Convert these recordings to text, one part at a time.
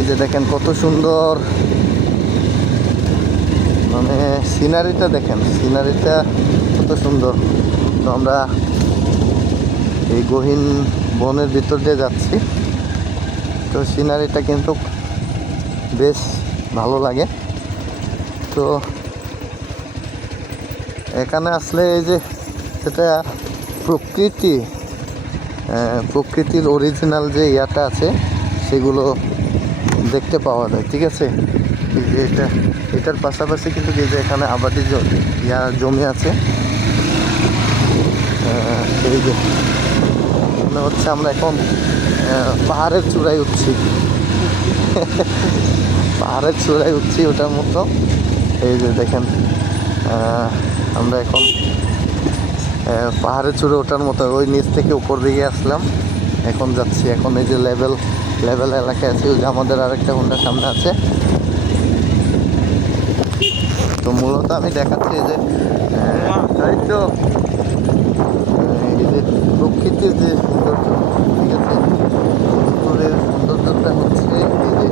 এই যে দেখেন কত সুন্দর। মানে সিনারিটা দেখেন সিনারিটা কত সুন্দর। তো আমরা এই গহীন বনের ভিতর দিয়ে যাচ্ছি। তো সিনারিটা কিন্তু বেশ ভালো লাগে। তো এখানে আসলে এই যে সেটা প্রকৃতি প্রকৃতির অরিজিনাল যে ইয়াটা আছে, সেগুলো দেখতে পাওয়া যায়, ঠিক আছে? এটা, এটার পাশাপাশি কিন্তু যে এখানে আবাদি ইয়া জমি আছে। এই যে, মনে হচ্ছে আমরা এখন পাহাড়ের চূড়ায় উঠছি। পাহাড়ের চূড়ায় উঠছি ওটার মতো। এই যে দেখেন আমরা এখন পাহাড়ের চূড়ে ওঠার মতো, ওই নিচ থেকে উপর দিকে আসলাম। এখন যাচ্ছি, এখন এই যে লেভেল লেভেল এলাকায় আছে আমাদের আরেকটা হোন্ডা সামনে আছে। তো মূলত আমি দেখাচ্ছি যে এই যে প্রকৃতির যে সৌন্দর্য, ঠিক আছে? মধুপুরের সৌন্দর্যটা হচ্ছে এই যে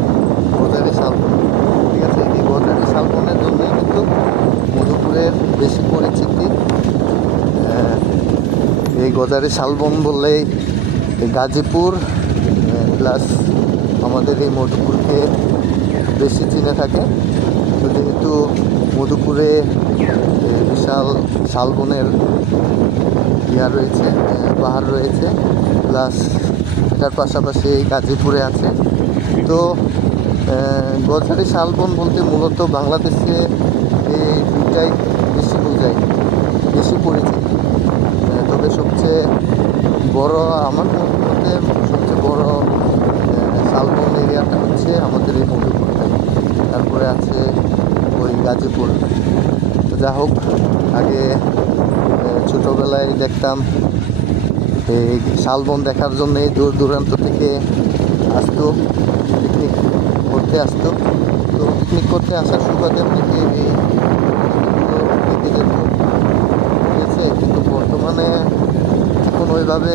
গোদারি শালবন, ঠিক আছে? এই গোদারি শালবনের জন্যই কিন্তু মধুপুরের বেশি পরিচিতি। এই গোদারি শালবন বললেই গাজীপুর প্লাস আমাদের এই মধুপুরকে বেশি চিনে থাকে। তো যেহেতু মধুপুরে বিশাল শালবনের ইয়া রয়েছে পাহাড় রয়েছে, প্লাস এটার পাশাপাশি এই গাজীপুরে আছে। তো গজারি শালবন বলতে মূলত বাংলাদেশে এই দুইটাই বেশি বোঝায়, বেশি পরিচিত। তবে সবচেয়ে বড় আমার মতে সবচেয়ে বড় আহ, শালবন এরিয়াটা হচ্ছে আমাদের এই মধুপুরটাই তারপরে আছে ওই গাজীপুর। তো যা হোক, আগে ছোটোবেলায় দেখতাম এই শালবন দেখার জন্য দূর দূরান্ত থেকে আসতো পিকনিক করতে আসতো। তো পিকনিক করতে আসার সুবাদে অনেকে এই দেখে যেত। আছে কিন্তু বর্তমানে এখন ওইভাবে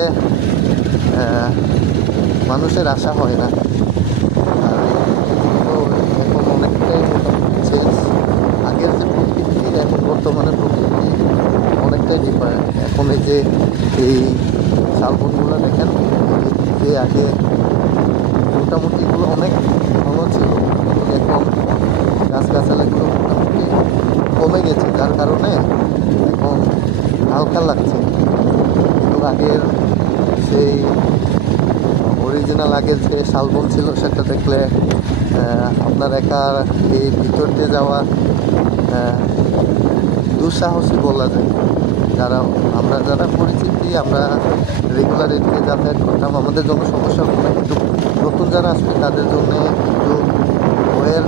মানুষের আশা হয় না আর তো এখন অনেকটাই চেঞ্জ আগের যে প্রকৃতি এখন বর্তমানে প্রকৃতি অনেকটাই এই যে এই শালবনগুলো দেখেন যে আগে মোটামুটি এগুলো অনেক ঘন ছিল। এখন গাছগাছালিগুলো মোটামুটি কমে গেছে, যার কারণে এখন হালকা লাগছে। কিন্তু আগের সেই অরিজিনাল আগের যে শালবন ছিল, সেটা দেখলে আপনার একা এই ভিতর দিয়ে যাওয়া দুঃসাহসী বলা যায়। যারা, আমরা যারা পরিচিতি, আমরা রেগুলার এদিকে যাতায়াত করতাম, আমাদের জন্য সমস্যা হতো না কিন্তু নতুন যারা আসবে, তাদের জন্য একটু ওয়ের